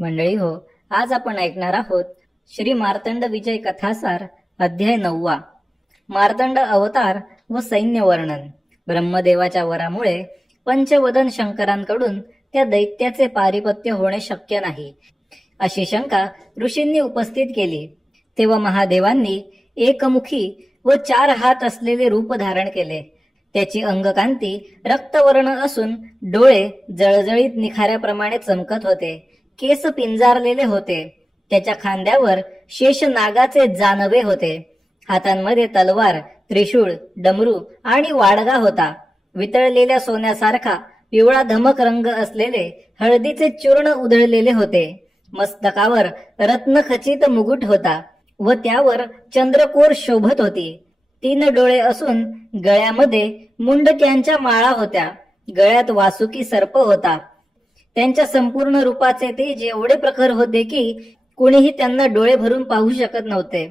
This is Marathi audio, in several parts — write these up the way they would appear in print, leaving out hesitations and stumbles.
मंडळी हो, आज आपण ऐकणार आहोत श्री मार्तंड विजय कथासार अध्याय 9. मार्तंड अवतार व सैन्य वर्णन. ब्रह्मदेवाच्या वरामुळे पंचवदन शंकरांकडून त्या दैत्याचे पारिपत्य होणे शक्य नाही अशी शंका ऋषींनी उपस्थित केली. तेव्हा महादेवांनी एकमुखी व 4 हात असलेले रूप धारण केले. त्याची अंगकांती रक्तवर्ण असून डोळे जळजळीत निखाऱ्याप्रमाणे चमकत होते. केस पिंजारलेले होते. त्याच्या खांद्यावर शेष नागाचे जानवे होते. हातांमध्ये तलवार, त्रिशूळ, डमरू आणि वाडगा होता. वितळलेल्या सोन्यासारखा पिवळा धमक रंग असलेले हळदीचे चूर्ण उधळलेले होते. मस्तकावर रत्नखचित मुकुट होता व त्यावर चंद्रकोर शोभत होती. 3 डोळे असून गळ्यामध्ये मुंडक्यांच्या माळा होत्या. गळ्यात वासुकी सर्प होता. त्यांच्या संपूर्ण रूपाचे तेज एवढे प्रखर होते की कुणीही त्यांना डोळे भरून पाहू शकत नव्हते.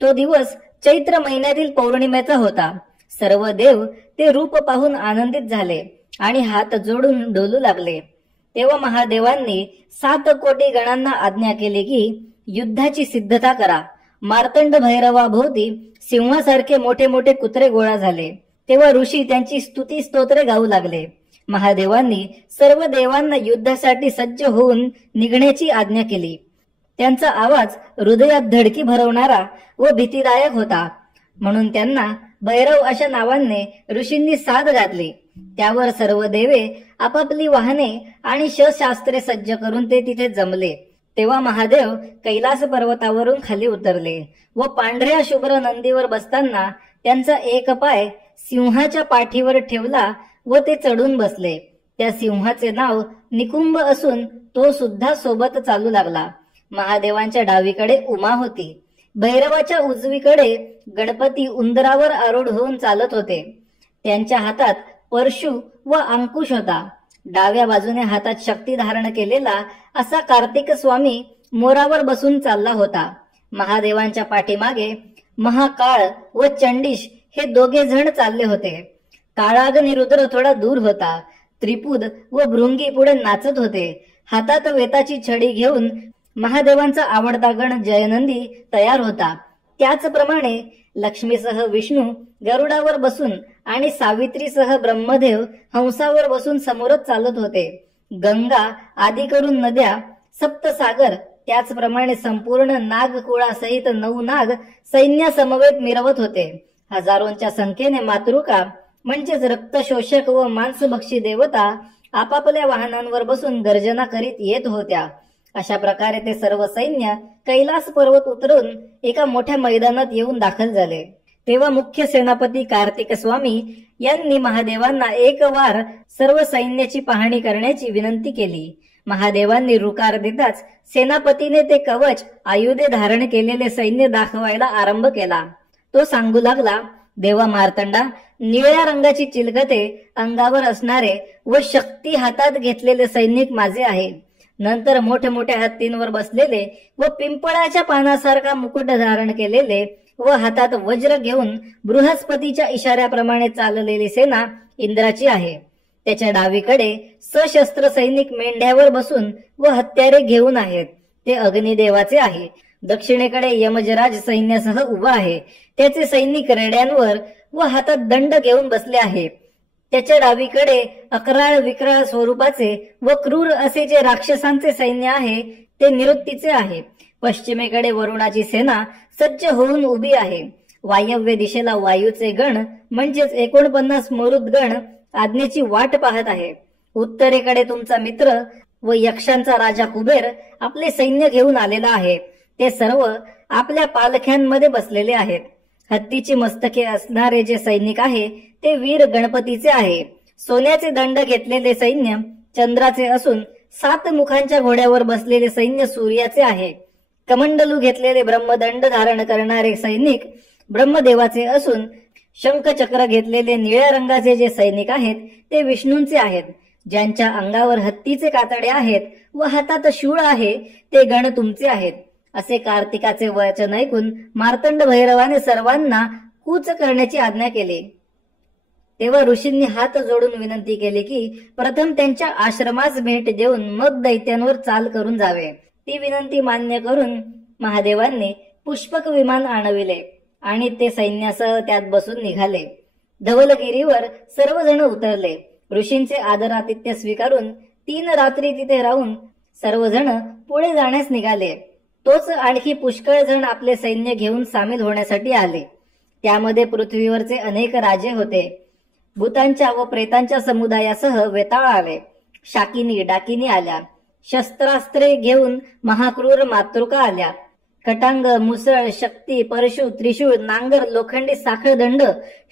तो दिवस चैत्र महिन्यातील पौर्णिमेचा होता. सर्व देव ते रूप पाहून आनंदित झाले आणि हात जोडून डोलू लागले. तेव्हा महादेवांनी 7 कोटी गणांना आज्ञा केली की युद्धाची सिद्धता करा. मार्तंड भैरवाभोवती सिंहासारखे मोठे मोठे कुत्रे गोळा झाले. तेव्हा ऋषी त्यांची स्तुती स्तोत्रे गाऊ लागले. महादेवांनी सर्व देवांना युद्धासाठी सज्ज होऊन निघण्याची आज्ञा केली. त्यांचा आवाज हृदयात धडकी भरवणारा व भीतीदायक होता. म्हणून त्यांना भैरव अशा नावाने ऋषींनी साद घातली. त्यावर सर्व देवे आपापली वाहने आणि शस्त्रास्त्रे सज्ज करून ते तिथे जमले. तेव्हा महादेव कैलास पर्वतावरून खाली उतरले व पांढऱ्या शुभ्र नंदीवर बसताना त्यांचा एक पाय सिंहाच्या पाठीवर ठेवला व ते चढून बसले. त्या सिंहाचे नाव निकुंभ असून तो सुद्धा सोबत चालू लागला. महादेवांच्या डावीकडे उमा होती. भैरवाच्या उजवीकडे गणपती उंदरावर आरूढ होऊन चालत होते. त्यांच्या हातात परशु व अंकुश होता. डाव्या बाजूने हातात शक्ती धारण केलेला असा कार्तिक स्वामी मोरावर बसून चालला होता. महादेवांच्या पाठीमागे महाकाळ व चंडीश हे 2 जण चालले होते. काळाग्नी रुद्र थोडा दूर होता. त्रिपुद व भृंगी पुढे नाचत होते. हातात वेताची छडी घेऊन महादेवांचा आवडता गण जयनंदी तयार होता. त्याचप्रमाणे लक्ष्मीसह विष्णू गरुडावर बसून आणि सावित्रीसह ब्रह्मदेव हंसावर बसून समोरच चालत होते. गंगा आदी करून नद्या, सप्तसागर, त्याचप्रमाणे संपूर्ण नागकुळासहित 9 नाग सैन्यासमवेत मिरवत होते. हजारोंच्या संख्येने मातृका म्हणजेच रक्तशोषक व मांसभक्षी देवता आपापल्या वाहनांवर बसून गर्जना करीत येत होत्या. अशा प्रकारे ते सर्व सैन्य कैलास पर्वत उतरून एका मोठ्या मैदानात येऊन दाखल झाले. तेव्हा मुख्य सेनापती कार्तिक स्वामी यांनी महादेवांना एक वार सर्व सैन्याची पाहणी करण्याची विनंती केली. महादेवांनी रुकार देताच सेनापतीने ते कवच आयुधे धारण केलेले सैन्य दाखवायला आरंभ केला. तो सांगू लागला, देवा मार्तंडा, निळ्या रंगाची चिलखते अंगावर असणारे व शक्ती हातात घेतलेले सैनिक माझे आहे. नंतर मोठ्या हत्तींवर बसलेले व पिंपळाच्या पानासारखा मुकुट धारण केलेले व हातात वज्र घेऊन बृहस्पतीच्या इशाऱ्याप्रमाणे चाललेली सेना इंद्राची आहे. त्याच्या डावीकडे सशस्त्र सैनिक मेंढ्यावर बसून व हत्यारे घेऊन आहेत. ते अग्निदेवाचे आहे. दक्षिणेकडे यमजराज सैन्यासह उभा आहे. त्याचे सैनिक रेड्यांवर व हातात दंड घेऊन बसले आहेत. त्याच्या डावीकडे अकराळ विक्राळ स्वरूपाचे व क्रूर असे जे राक्षसांचे सैन्य आहे ते निवृत्तीचे आहे. पश्चिमेकडे वरुणाची सेना सज्ज होऊन उभी आहे. वायव्य दिशेला वायूचे गण म्हणजेच 49 मरुद गण आज्ञेची वाट पाहत आहे. उत्तरेकडे तुमचा मित्र व यक्षांचा राजा कुबेर आपले सैन्य घेऊन आलेला आहे. ते सर्व आपल्या पालख्यांमध्ये बसलेले आहेत. हत्तीची मस्तके असणारे जे सैनिक आहे ते वीर गणपतीचे आहे. सोन्याचे दंड घेतलेले सैन्य चंद्राचे असून 7 मुखांच्या घोड्यावर बसलेले सैन्य सूर्याचे आहे. कमंडलू घेतलेले ब्रह्मदंड धारण करणारे सैनिक ब्रह्मदेवाचे असून शंखचक्र घेतलेले निळ्या रंगाचे जे सैनिक आहेत ते विष्णूंचे आहेत. ज्यांच्या अंगावर हत्तीचे कातडे आहेत व हातात शूळ आहे ते गण तुमचे आहेत. असे कार्तिकाचे वचन ऐकून मार्तंड भैरवाने सर्वांना कूच करण्याची आज्ञा केली. तेव्हा ऋषींनी हात जोडून विनंती केली की प्रथम त्यांच्या आश्रमास भेट देऊन मग दैत्यांवर चाल करून जावे. ती विनंती मान्य करून महादेवांनी पुष्पक विमान आणविले आणि ते सैन्यासह त्यात बसून निघाले. धवलगिरीवर सर्वजण उतरले. ऋषींचे आदरातिथ्य स्वीकारून 3 रात्री तिथे राहून सर्वजण पुढे जाण्यास निघाले. तोच आणखी पुष्कळ जण आपले सैन्य घेऊन सामील होण्यासाठी आले. त्यामध्ये पृथ्वीवरचे अनेक राजे होते. भूतांच्या व प्रेतांच्या समुदायासह वेताळ आले. शाकिनी डाकिनी आल्या. शस्त्रास्त्रे घेऊन महाक्रूर मातृका आल्या. कटांग, मुसळ, शक्ती, परशु, त्रिशूळ, नांगर, लोखंडी साखळदंड,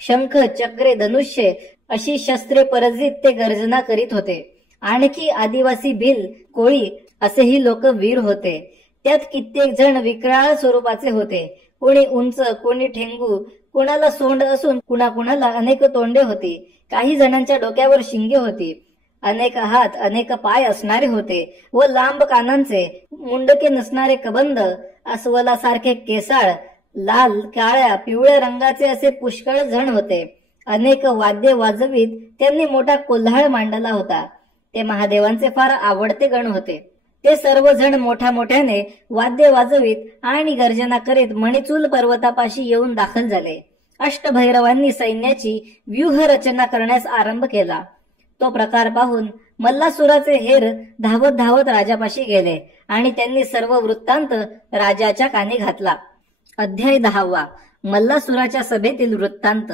शंख, चक्रे, धनुष्ये अशी शस्त्रे परजीत ते गर्जना करीत होते. आणखी आदिवासी, भिल, कोळी असेही लोक वीर होते. त्यात कित्येक जण विक्राळ स्वरूपाचे होते. कोणी उंच, कोणी ठेंगू, कुणाला सोंड असून कुणाकुणाला अनेक तोंडे होती. काही जणांच्या डोक्यावर शिंगे होती. अनेक हात, अनेक पाय असणारे होते व लांब कानांचे, मुंडके नसणारे कबंद, अस्वलासारखे केसाळ, लाल, काळ्या, पिवळ्या रंगाचे असे पुष्कळ जण होते. अनेक वाद्य वाजवीत त्यांनी मोठा कोल्हाळ मांडला होता. ते महादेवांचे फार आवडते गण होते. ते सर्वजण मोठ्या मोठ्याने वाद्य वाजवीत आणि गर्जना करीत मणिचूल पर्वतापाशी येऊन दाखल झाले. अष्टभैरवांनी सैन्याची व्यूह रचना करण्यास आरंभ केला. तो प्रकार पाहून मल्लासुराचे हेर धावत धावत राजापाशी गेले आणि त्यांनी सर्व वृत्तांत राजाच्या कानी घातला. अध्याय 10. मल्लासुराच्या सभेतील वृत्तांत.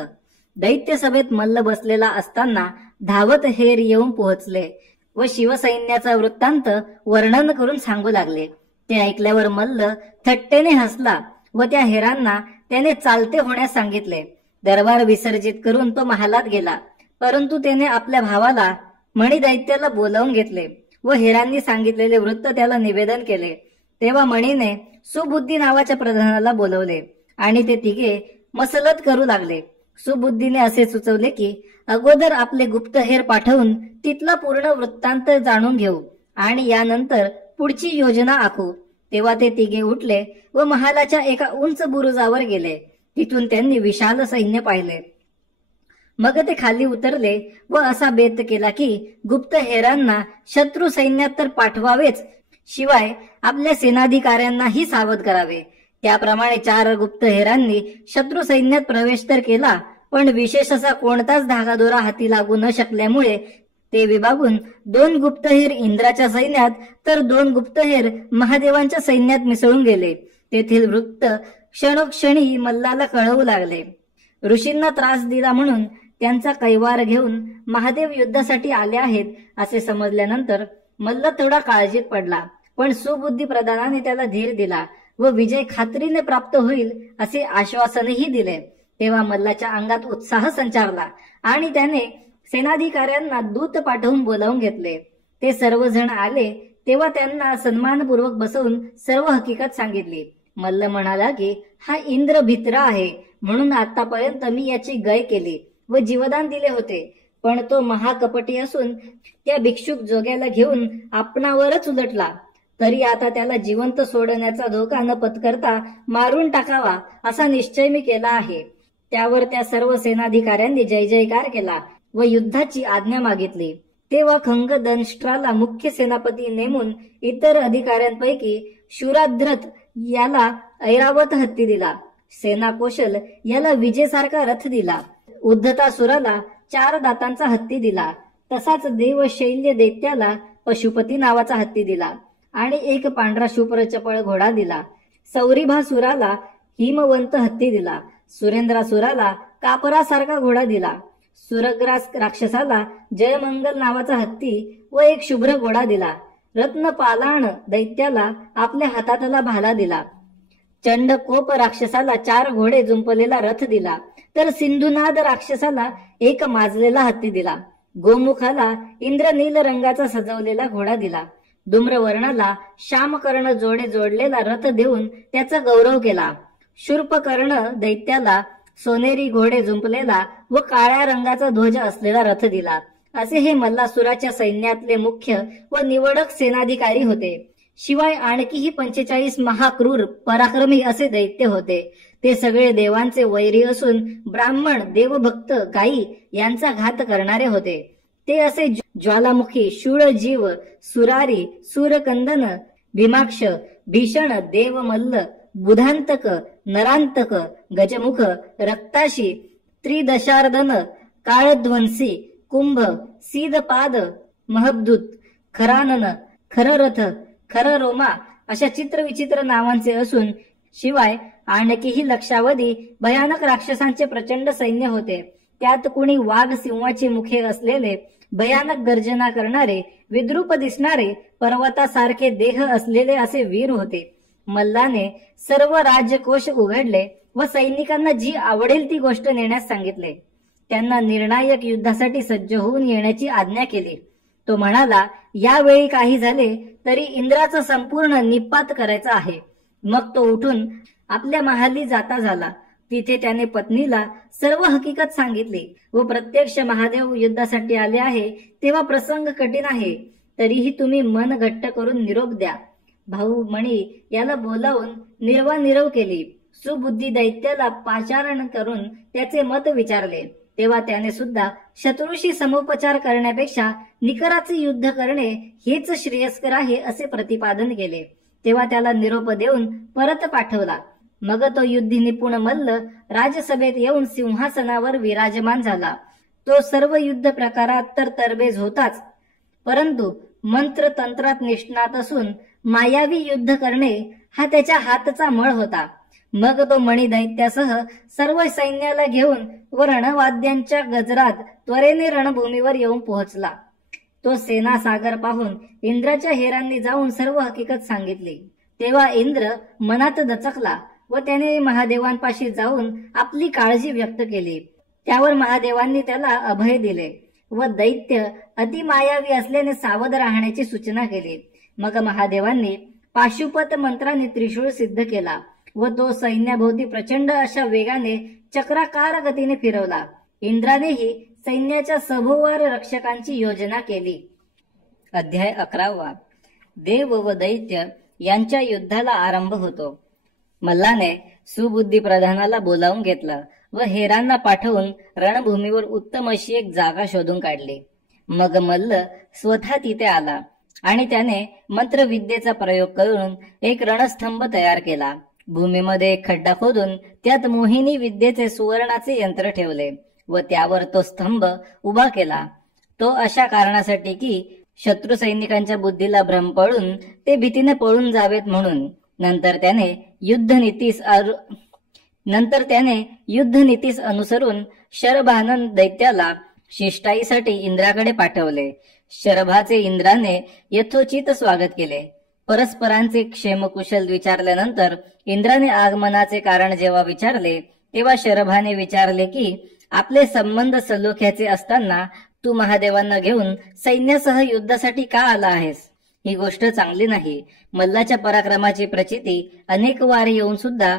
दैत्य सभेत मल्ल बसलेला असताना धावत हेर येऊन पोहोचले व शिवसैन्याचा वृत्तांत वर्णन करून सांगू लागले. ते ऐकल्यावर मल्ल थट्टेने हसला व त्या हेरांना त्याने चालते होण्यास सांगितले. दरबार विसर्जित करून तो महालात गेला. परंतु त्याने आपल्या भावाला मणिदैत्याला बोलावून घेतले व हेरांनी सांगितलेले वृत्त त्याला निवेदन केले. तेव्हा मणीने सुबुद्धी नावाच्या प्रधानाला बोलवले आणि ते तिघे मसलत करू लागले. सुबुद्धीने असे सुचवले की अगोदर आपले गुप्तहेर पाठवून तिथला पूर्ण वृत्तांत जाणून घेऊ आणि यानंतर पुढची योजना आखू. तेव्हा ते तिघे उठले व महालाच्या एका उंच बुरुजावर गेले. तिथून त्यांनी विशाल सैन्य पाहिले. मग ते खाली उतरले व असा बेत केला की गुप्त हेरांना शत्रू सैन्यात तर पाठवावेच, शिवाय आपल्या सेनाधिकाऱ्यांनाही सावध करावे. त्याप्रमाणे 4 गुप्त हेरांनी शत्रू सैन्यात प्रवेश तर केला, पण विशेष असा कोणताच धागादोरा हाती लागू न शकल्यामुळे ते विभागून 2 गुप्तहेर इंद्राच्या सैन्यात तर 2 गुप्तहेर महादेवांच्या सैन्यात मिसळून गेले. तेथील वृत्त क्षणोक्षणी मल्लाला कळवू लागले. ऋषींना त्रास दिला म्हणून त्यांचा कैवार घेऊन महादेव युद्धासाठी आले आहेत असे समजल्यानंतर मल्ल थोडा काळजीत पडला. पण सुबुद्धी प्रधानाने त्याला धीर दिला व विजय खात्रीने प्राप्त होईल असे आश्वासनही दिले. तेव्हा मल्लाच्या अंगात उत्साह संचारला आणि त्याने सेनाधिकाऱ्यांना दूत पाठवून बोलावून घेतले. ते सर्वजण आले तेव्हा त्यांना सन्मानपूर्वक बसवून सर्व हकीकत सांगितली. मल्ल म्हणाला की हा इंद्र भित्रा आहे, म्हणून आतापर्यंत मी याची गय केली व जीवदान दिले होते. पण तो महाकपटी असून त्या भिक्षुक जोग्याला घेऊन आपणावरच उलटला. तरी आता त्याला जिवंत सोडण्याचा धोका न पत्करता मारून टाकावा असा निश्चय मी केला आहे. त्यावर त्या सर्व सेनाधिकाऱ्यांनी जय जयकार केला व युद्धाची आज्ञा मागितली. तेव्हा खंगदंष्ट्राला मुख्य सेनापती नेमून इतर अधिकाऱ्यांपैकी शूराध्रत याला ऐरावत हत्ती दिला. सेना कौशल याला विजेसारखा रथ दिला. उद्धतासुराला 4 दातांचा हत्ती दिला. तसाच देवशैल्य दैत्याला पशुपती नावाचा हत्ती दिला आणि 1 पांढरा शुभ्र चपळ घोडा दिला. सौरिभासुराला हिमवंत हत्ती दिला. सुरेंद्रासुराला कापरासारखा घोडा दिला. सुरग्रास राक्षसाला जयमंगल नावाचा हत्ती व 1 शुभ्र घोडा दिला. रत्नपालाण दैत्याला आपल्या हातातला भाला दिला. चंडकोप राक्षसाला 4 घोडे जुंपलेला रथ दिला. तर सिंधुनाद राक्षसाला 1 माजलेला हत्ती दिला. गोमुखाला इंद्रनील रंगाचा सजवलेला घोडा दिला. धूम्रवर्णाला श्यामकर्ण जोडे जोडलेला रथ देऊन त्याचा गौरव केला. शूर्पकर्ण दैत्याला सोनेरी घोडे जुंपलेला व काळ्या रंगाचा ध्वज असलेला रथ दिला. असे हे मल्लासुराच्या सैन्यातले मुख्य व निवडक सेनाधिकारी होते. शिवाय आणखीही 45 महाक्रूर पराक्रमी असे दैत्य होते. ते सगळे देवांचे वैरी असून ब्राह्मण, देवभक्त, गायी यांचा घात करणारे होते. ते असे ज्वालामुखी, शूळजीव, सुरारी, सूरकंदन, भीमाक्ष, भीषण, देवमल्ल, बुधांतक, नरांतक, गजमुख, रक्ताशी, त्रिदशार्दन, काळध्वंसी, कुंभ, सीदपाद, महबदूत, खरानन, खररथ, खररोमा अशा चित्रविचित्र नावांचे असून शिवाय आणखीही लक्षावधी भयानक राक्षसांचे प्रचंड सैन्य होते. त्यात कुणी वाघ सिंहाची मुखे असलेले, भयानक गर्जना करणारे, विद्रूप दिसणारे, पर्वतासारखे देह असलेले असे वीर होते. मल्लाने सर्व राजकोष उघडले व सैनिकांना जी आवडेल ती गोष्ट नेण्यास सांगितले. त्यांना निर्णायक युद्धासाठी सज्ज होऊन येण्याची आज्ञा केली. तो म्हणाला, यावेळी काही झाले तरी इंद्राचा संपूर्ण निपात करायचा आहे. मग तो उठून आपल्या महाली जाता झाला. तिथे त्याने पत्नीला सर्व हकीकत सांगितली व प्रत्यक्ष महादेव युद्धासाठी आले आहे तेव्हा प्रसंग कठीण आहे, तरीही तुम्ही मन घट्ट करून निरोप द्या. भाऊ मणी याला बोलावून निर्वानिरव केली. सुबुद्धी दैत्याला पाचारण करून त्याचे मत विचारले. तेव्हा त्याने सुद्धा शत्रूशी समुपचार करण्यापेक्षा निकराचे युद्ध करणे हेच श्रेयस्कर आहे असे प्रतिपादन केले. तेव्हा त्याला निरोप देऊन परत पाठवला. मग तो युद्धी निपुण मल्ल राजसभेत येऊन सिंहासनावर विराजमान झाला. तो सर्व युद्ध प्रकारात तर तरबेज होताच, परंतु मंत्र तंत्रात निष्णात असून मायावी युद्ध करणे हा त्याच्या हातचा मळ होता. मग तो मणी दैत्यासह सर्व सैन्याला घेऊन व रणवाद्यांच्या गजरात त्वरेने रणभूमीवर येऊन पोहोचला. तो सेना सागर पाहून इंद्राच्या हेरांनी जाऊन सर्व हकीकत सांगितली. तेव्हा इंद्र मनात दचकला व त्याने महादेवांपाशी जाऊन आपली काळजी व्यक्त केली. त्यावर महादेवांनी त्याला अभय दिले व दैत्य अतिमायावी असल्याने सावध राहण्याची सूचना केली. मग महादेवांनी पाशुपत मंत्राने त्रिशूळ सिद्ध केला व तो सैन्याभोवती प्रचंड अशा वेगाने चक्राकार गतीने फिरवला. इंद्रानेही सैन्याच्या सभोवार रक्षकांची योजना केली. अध्याय 11. देव व दैत्य यांच्या युद्धाला आरंभ होतो. मल्लाने सुबुद्धी प्रधानाला बोलावून घेतलं व हेरांना पाठवून रणभूमीवर उत्तम अशी एक जागा शोधून काढली. मग मल्ल स्वतः तिथे आला आणि त्याने मंत्रविद्येचा प्रयोग करून एक रणस्तंभ तयार केला. भूमीमध्ये एक खड्डा खोदून त्यात मोहिनी विद्येचे सुवर्णाचे यंत्र ठेवले व त्यावर तो स्तंभ उभा केला. तो अशा कारणासाठी की शत्रू सैनिकांच्या बुद्धीला भ्रम पडून ते भीतीने पळून जावेत म्हणून. नंतर त्याने युद्धनीतीस अनुसरून शरभानन दैत्याला शिष्टाईसाठी इंद्राकडे पाठवले. शरभाचे इंद्राने यथोचित स्वागत केले. परस्परांचे क्षेमकुशल विचारल्यानंतर इंद्राने आगमनाचे कारण जेव्हा विचारले तेव्हा शरभाने विचारले की आपले संबंध सलोख्याचे असताना तू महादेवांना घेऊन सैन्यासह युद्धासाठी का आला आहेस? ही गोष्ट चांगली नाही. मल्लाच्या पराक्रमाची प्रचिती अनेक वार येऊन सुद्धा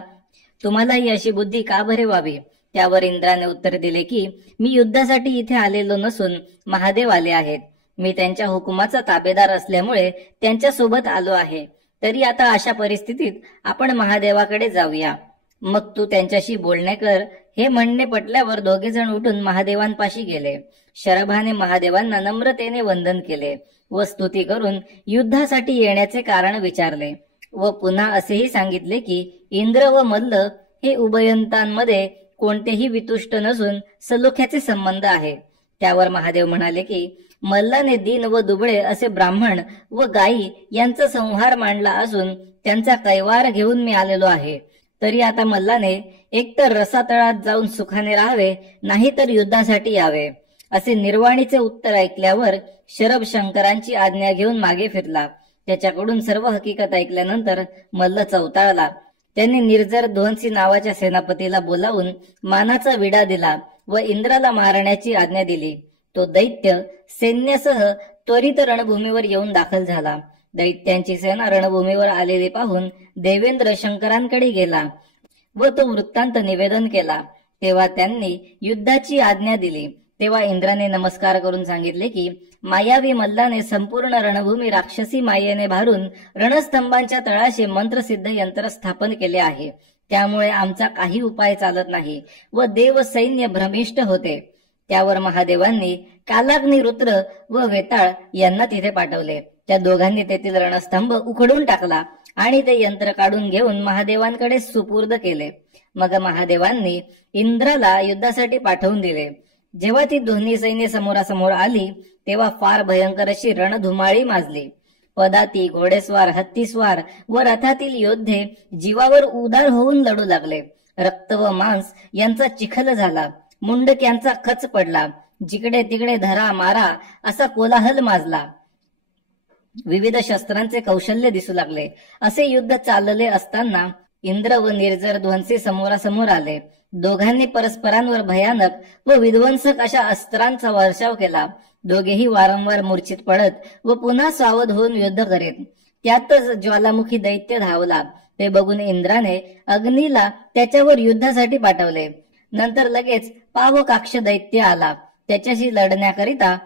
तुम्हाला ही अशी बुद्धी का बरे व्हावी? त्यावर इंद्राने उत्तर दिले की मी युद्धासाठी इथे आलेलो नसून महादेव आले आहेत. मी त्यांच्या हुकुमाचा ताबेदार असल्यामुळे त्यांच्या सोबत आलो आहे. तरी आता अशा परिस्थितीत आपण महादेवाकडे जाऊया. मग तू त्यांच्याशी बोलणे कर. हे म्हणणे पटल्यावर दोघे जण उठून महादेवांपाशी गेले. शरभाने महादेवांना नम्रतेने वंदन केले व स्तुती करून युद्धासाठी येण्याचे कारण विचारले व पुन्हा असेही सांगितले की इंद्र व मल्ल हे उभयंतांमध्ये कोणतेही वितुष्ट नसून सलोख्याचे संबंध आहे. त्यावर महादेव म्हणाले की मल्लाने दीन व दुबळे असे ब्राह्मण व गायी यांचा संहार मांडला असून त्यांचा कैवार घेऊन मी आलेलो आहे. तरी आता मल्लाने एकतर रसातळात जाऊन सुखाने राहावे, नाही तर युद्धासाठी यावे. असे निर्वाणीचे उत्तर ऐकल्यावर शरभ शंकरांची आज्ञा घेऊन मागे फिरला. त्याच्याकडून सर्व हकीकत ऐकल्यानंतर मल्ल चवताळला. त्यांनी निर्जर ध्वंसी नावाच्या सेनापतीला बोलावून मानाचा विडा दिला व इंद्राला मारण्याची आज्ञा दिली. तो दैत्य सैन्यासह त्वरित रणभूमीवर येऊन दाखल झाला. दैत्यांची सेना रणभूमीवर आलेली पाहून देवेंद्र शंकरांकडे गेला व तो वृत्तांत निवेदन केला. तेव्हा त्यांनी युद्धाची आज्ञा दिली. तेव्हा इंद्राने नमस्कार करून सांगितले की मायावी मल्लाने संपूर्ण रणभूमी राक्षसी मायेने भारून रणस्तंभांच्या तळाशी मंत्रसिद्ध यंत्र स्थापन केले आहे. त्यामुळे आमचा काही उपाय चालत नाही व देव सैन्य भ्रमिष्ट होते. त्यावर महादेवांनी कालाग्नी रुद्र व वेताळ यांना तिथे पाठवले. त्या दोघांनी तेथील रणस्तंभ उखडून टाकला आणि ते यंत्र काढून घेऊन महादेवांकडे सुपूर्द केले. मग महादेवांनी इंद्राला युद्धासाठी पाठवून दिले. जेव्हा ती दोन्ही सैन्य समोरासमोर आली तेव्हा फार भयंकर अशी रणधुमाळी माजली. पदाती, घोडेस्वार, हत्तीस्वार व रथातील योद्धे जीवावर उदार होऊन लढू लागले. रक्त व मांस यांचा चिखल झाला. मुंडक्यांचा खच पडला. जिकडे तिकडे धरा मारा असा कोलाहल माजला. विविध शस्त्रांचे कौशल्य दिसू लागले. असे युद्ध चालले असताना इंद्र व निर्जर ध्वंसी समोरासमोर आले. दोघांनी परस्परांवर भयानक व विध्वंसक अशा अस्त्रांचा वर्षाव केला. दोघेही वारंवार मूर्छित पडत व पुन्हा सावध होऊन युद्ध करीत. त्यातच ज्वालामुखी दैत्य धावला. ते बघून इंद्राने अग्नीला त्याच्यावर युद्धासाठी पाठवले. नंतर लगेच पावकाक्ष दैत्य आला. त्याच्याशी लढण्याकरिता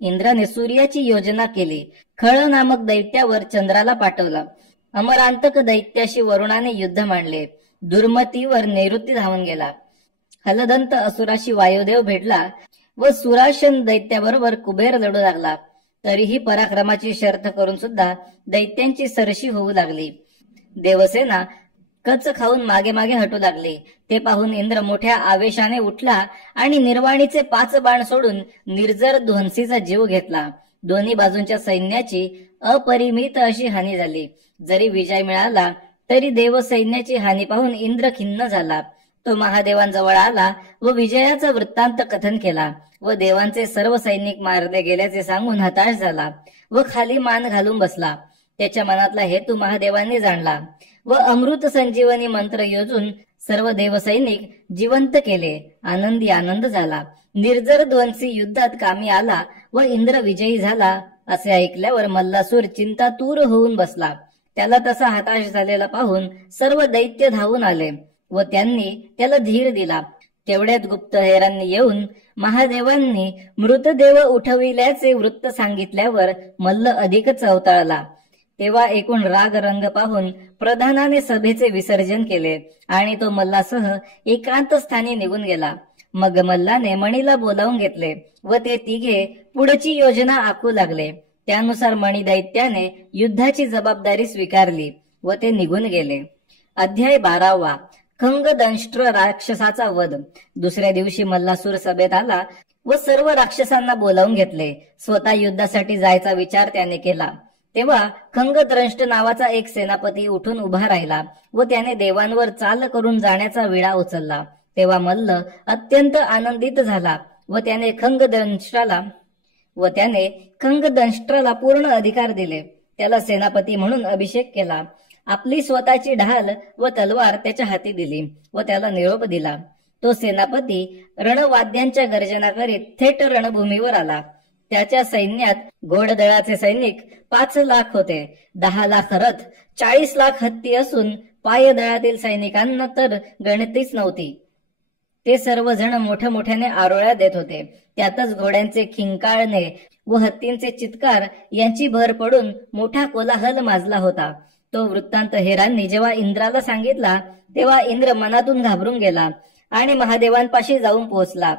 इंद्राने सूर्याची योजना केली. खळ नामक दैत्यावर चंद्राला पाठवला. अमरांतक दैत्याशी वरुणाने युद्ध मांडले. दुर्मतीवर नैऋत्य धावून गेला. हलदंत असुराशी वायुदेव भेटला व सुराशन दैत्याबरोबर कुबेर लढू लागला. तरीही पराक्रमाची शर्थ करून सुद्धा दैत्यांची सरशी होऊ लागली. देवसेना कच खाऊन मागे मागे हटू लागली. ते पाहून इंद्र मोठ्या आवेशाने उठला आणि निर्वाणीचे 5 बाण सोडून निर्जर ध्वंसीचा जीव घेतला. दोन्ही बाजूंच्या सैन्याची अपरिमित अशी हानी झाली. जरी विजय मिळाला तरी देव सैन्याची हानी पाहून इंद्र खिन्न झाला. तो महादेवांजवळ आला व विजयाचा वृत्तांत कथन केला व देवांचे सर्व सैनिक मारले गेल्याचे सांगून हताश झाला व खाली मान घालून बसला. त्याच्या मनातला हेतू महादेवांनी जाणला व अमृत संजीवनी मंत्र योजून सर्व देवसैनिक जिवंत केले. आनंदी आनंद झाला. निर्जर ध्वंसी युद्धात कामी आला व इंद्र विजयी झाला असे ऐकल्यावर मल्लासूर चिंतातूर होऊन बसला. त्याला तसा हताश झालेला पाहून सर्व दैत्य धावून आले व त्यांनी त्याला धीर दिला. तेवढ्यात गुप्तहेरांनी येऊन महादेवांनी मृतदेव उठविल्याचे वृत्त सांगितल्यावर मल्ल अधिक चवताळला. तेव्हा एकूण राग रंग पाहून प्रधानाने सभेचे विसर्जन केले आणि तो मल्लासह एकांत स्थानी निघून गेला. मग मल्लाने मणीला बोलावून घेतले व ते तिघे पुढची योजना आखू लागले. त्यानुसार मणी दैत्याने युद्धाची जबाबदारी स्वीकारली व ते निघून गेले. अध्याय 12. खंगदंष्ट्र राक्षसाचा वध. दुसऱ्या दिवशी मल्लासूर सभेत आला व सर्व राक्षसांना बोलावून घेतले. स्वतः युद्धासाठी जायचा विचार त्याने केला. तेव्हा खंगद्रष्ट नावाचा एक सेनापती उठून उभा राहिला व त्याने देवांवर चाल करून जाण्याचा विडा उचलला. तेव्हा मल्ल अत्यंत आनंदित झाला व त्याने खंगदंष्ट्राला पूर्ण अधिकार दिले. त्याला सेनापती म्हणून अभिषेक केला. आपली स्वतःची ढाल व तलवार त्याच्या हाती दिली व त्याला निरोप दिला. तो सेनापती रणवाद्यांच्या गर्जना करीत थेट रणभूमीवर आला. त्याच्या सैन्यात घोडदळाचे सैनिक 5 लाख होते. 10 लाख रथ, 40 लाख हत्ती असून पायदळातील सैनिकांना तर गणतीच नव्हती. ते सर्वजण मोठ्या मोठ्याने आरोळ्या देत होते. त्यातच घोड्यांचे खिंकाळणे व हत्तींचे चित्कार यांची भर पडून मोठा कोलाहल माजला होता. तो वृत्तांत हेरांनी जेव्हा इंद्राला सांगितला तेव्हा इंद्र मनातून घाबरून गेला आणि महादेवांपाशी जाऊन पोहोचला.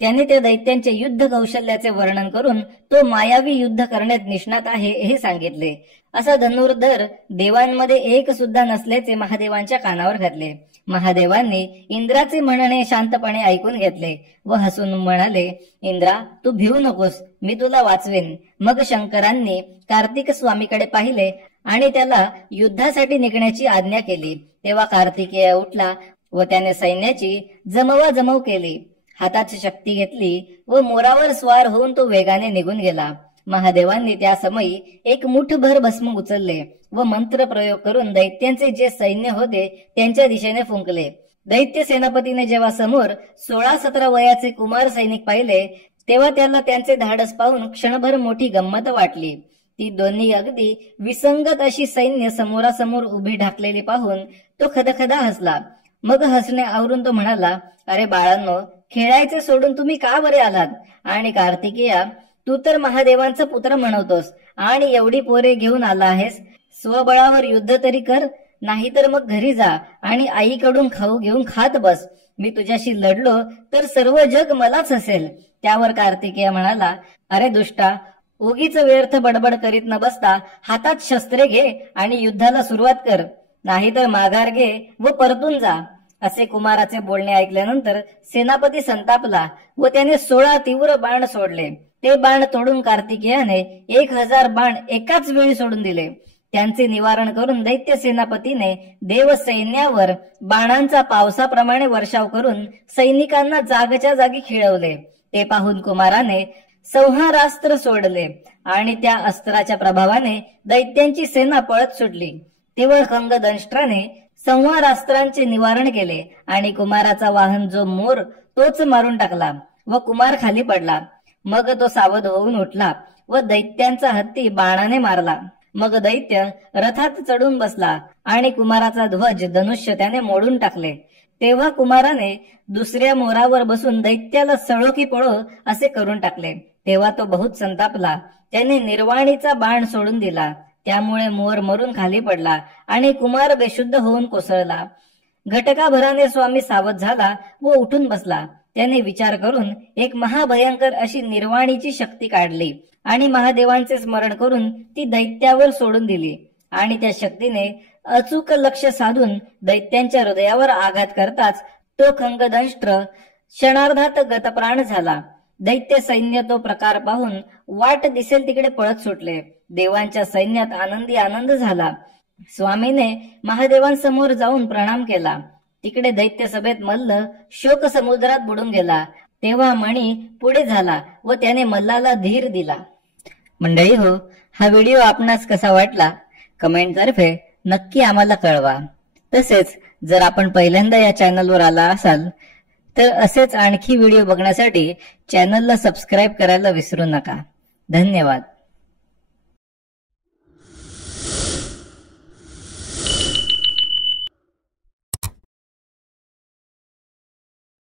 त्याने त्या दैत्यांचे युद्ध कौशल्याचे वर्णन करून तो मायावी युद्ध करण्यात निष्णात आहे हे सांगितले. असा धनुर्धर देवांमध्ये एक सुद्धा नसल्याचे महादेवांच्या कानावर घातले. महादेवांनी इंद्राचे म्हणणे शांतपणे ऐकून घेतले व हसून म्हणाले, इंद्रा, तू भिवू नकोस, मी तुला वाचवेन. मग शंकरांनी कार्तिक स्वामीकडे पाहिले आणि त्याला युद्धासाठी निघण्याची आज्ञा केली. तेव्हा कार्तिकेय उठला व त्याने सैन्याची जमवाजमव केली. हातात शक्ती घेतली व मोरावर स्वार होऊन तो वेगाने निघून गेला. महादेवांनी त्या समयी एक मुठभर भस्म उचलले व मंत्र प्रयोग करून दैत्यांचे जे सैन्य होते त्यांच्या दिशेने फुंकले. दैत्य सेनापतीने जेव्हा समोर 16-17 वयाचे कुमार सैनिक पाहिले तेव्हा त्याला त्यांचे धाडस पाहून क्षणभर मोठी गंमत वाटली. ती दोन्ही अगदी विसंगत अशी सैन्य समोरासमोर उभी ढाकलेली पाहून तो खदखदा हसला. मग हसणे आवरून तो म्हणाला, अरे बाळांनो, खेळायचे सोडून तुम्ही का बरे आलात? आणि कार्तिकेया, तू तर महादेवांचा पुत्र म्हणवतोस आणि एवढी पोरे घेऊन आला आहेस. स्वबळावर युद्ध तरी कर, नाहीतर मग घरी जा आणि आईकडून खाऊ घेऊन खात बस. मी तुझ्याशी लढलो तर सर्व जग मलाच हसेल. त्यावर कार्तिकेय म्हणाला, अरे दुष्टा, उगीच व्यर्थ बडबड करीत न बसता हातात शस्त्रे घे आणि युद्धाला सुरुवात कर, नाहीतर माघार घे व परतून जा. असे कुमाराचे बोलणे ऐकल्यानंतर सेनापती संतापला व त्याने 16 तीव्र बाण सोडले. ते बाण तोडून कार्तिकेयाने 1000 बाण एकाच वेळी सोडून दिले. त्यांचे निवारण करून दैत्य सेनापतीने देव सैन्यावर बाणांचा पावसाप्रमाणे वर्षाव करून सैनिकांना जागच्या जागी खिळवले. ते पाहून कुमाराने संहारास्त्र सोडले आणि त्या अस्त्राच्या प्रभावाने दैत्यांची सेना पळत सुटली. तेव्हा खंगदंष्ट्राने संहारास्त्रांचे निवारण केले आणि कुमाराचा वाहन जो मोर तोच मारून टाकला व कुमार खाली पडला. मग तो सावध होऊन उठला व दैत्यांचा हत्ती बाणाने मारला. मग दैत्य रथात चढून बसला आणि कुमाराचा ध्वज धनुष्य त्याने मोडून टाकले. तेव्हा कुमाराने दुसऱ्या मोरावर बसून दैत्याला सळो की पळो असे करून टाकले. तेव्हा तो बहुत संतापला. त्याने निर्वाणीचा बाण सोडून दिला. त्यामुळे मोर मरून खाली पडला आणि कुमार बेशुद्ध होऊन कोसळला. घटकाभराने स्वामी सावध झाला व उठून बसला. त्याने विचार करून एक महाभयंकर अशी निर्वाणीची शक्ती काढली आणि महादेवांचे स्मरण करून ती दैत्यावर सोडून दिली आणि त्या शक्तीने अचूक लक्ष साधून दैत्यांच्या हृदयावर आघात करताच तो खंगदंष्ट्र क्षणार्धात गतप्राण झाला. दैत्य सैन्य तो प्रकार पाहून वाट दिसेल तिकडे पळत सुटले. देवांच्या सैन्यात आनंदी आनंद झाला. स्वामीने महादेवांसमोर जाऊन प्रणाम केला. तिकडे दैत्य सभेत मल्ल शोक समुद्रात बुडून गेला. तेव्हा मणी पुढे झाला व त्याने मल्लाला धीर दिला. मंडळी हो, हा व्हिडिओ आपणास कसा वाटला कमेंटतर्फे नक्की आम्हाला कळवा. तसेच जर आपण पहिल्यांदा या चॅनलवर आला असाल तर असेच आणखी व्हिडिओ बघण्यासाठी चॅनलला सबस्क्राईब करायला विसरू नका. धन्यवाद.